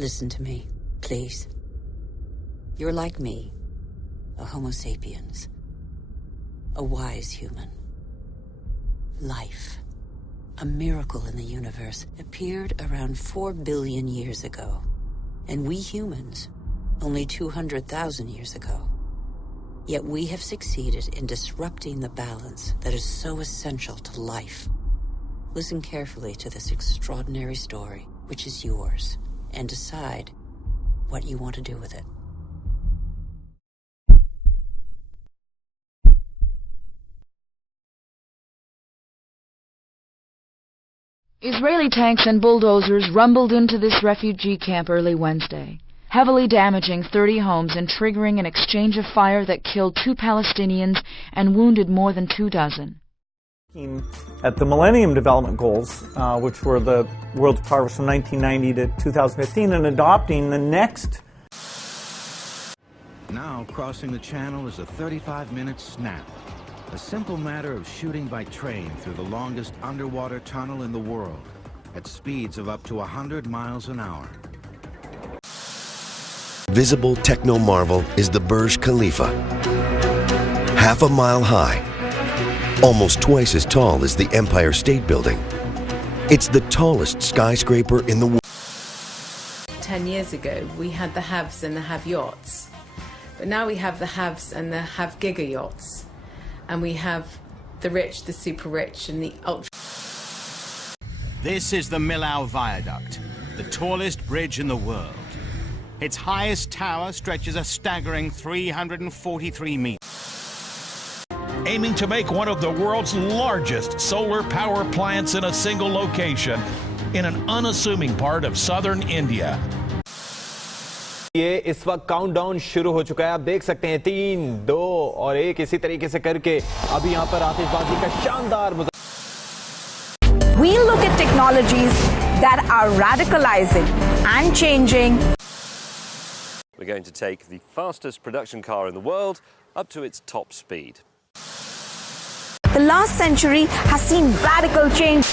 Listen to me, please. You're like me, a Homo sapiens, a wise human. Life, a miracle in the universe, appeared around 4 billion years ago. And we humans, only 200,000 years ago. Yet we have succeeded in disrupting the balance that is so essential to life. Listen carefully to this extraordinary story, which is yours, and decide what you want to do with it. Israeli tanks and bulldozers rumbled into this refugee camp early Wednesday, heavily damaging 30 homes and triggering an exchange of fire that killed 2 Palestinians and wounded more than 2 dozen. At the Millennium Development Goals, which were the world's progress from 1990 to 2015, and adopting the next. Now crossing the channel is a 35-minute snap. A simple matter of shooting by train through the longest underwater tunnel in the world at speeds of up to 100 miles an hour. Visible techno-marvel is the Burj Khalifa. Half a mile high, almost twice as tall as the Empire State Building. It's the tallest skyscraper in the world. 10 years ago, we had the haves and the have-yachts. But now we have the haves and the have-giga-yachts. And we have the rich, the super rich, and the ultra. This is the Millau Viaduct, the tallest bridge in the world. Its highest tower stretches a staggering 343 meters. Aiming to make one of the world's largest solar power plants in a single location in an unassuming part of southern India. ये इस वक्त countdown शुरू हो चुका है। आप देख सकते हैं 3, 2 और 1 इसी तरीके से करके अभी यहाँ पर आतिशबाजी का शानदार We look at technologies that are radicalizing and changing. We're going to take the fastest production car in the world up to its top speed. The last century has seen radical change.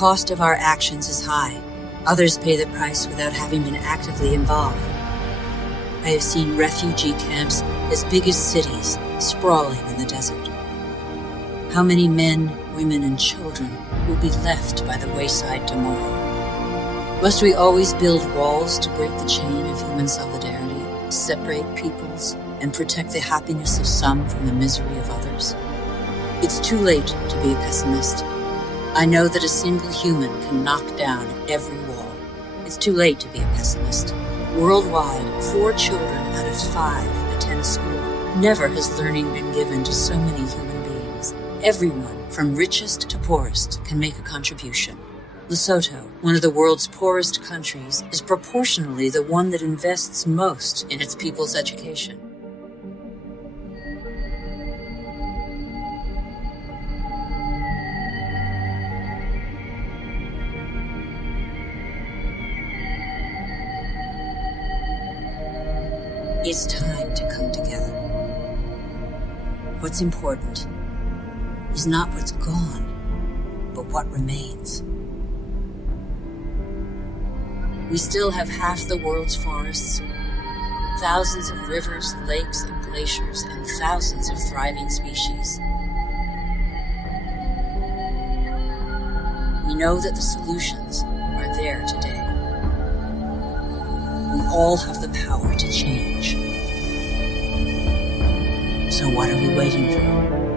cost of our actions is high. Others pay the price without having been actively involved. I have seen refugee camps as big as cities sprawling in the desert. How many men, women, and children will be left by the wayside tomorrow? Must we always build walls to break the chain of human solidarity, separate peoples, and protect the happiness of some from the misery of others? It's too late to be a pessimist. I know that a single human can knock down every wall. It's too late to be a pessimist. Worldwide, 4 children out of 5 attend school. Never has learning been given to so many human beings. Everyone, from richest to poorest, can make a contribution. Lesotho, one of the world's poorest countries, is proportionally the one that invests most in its people's education. It's time to come together. What's important is not what's gone, but what remains. We still have half the world's forests, thousands of rivers, lakes, and glaciers, and thousands of thriving species. We know that the solutions are there today. We all have the power to change. So what are we waiting for?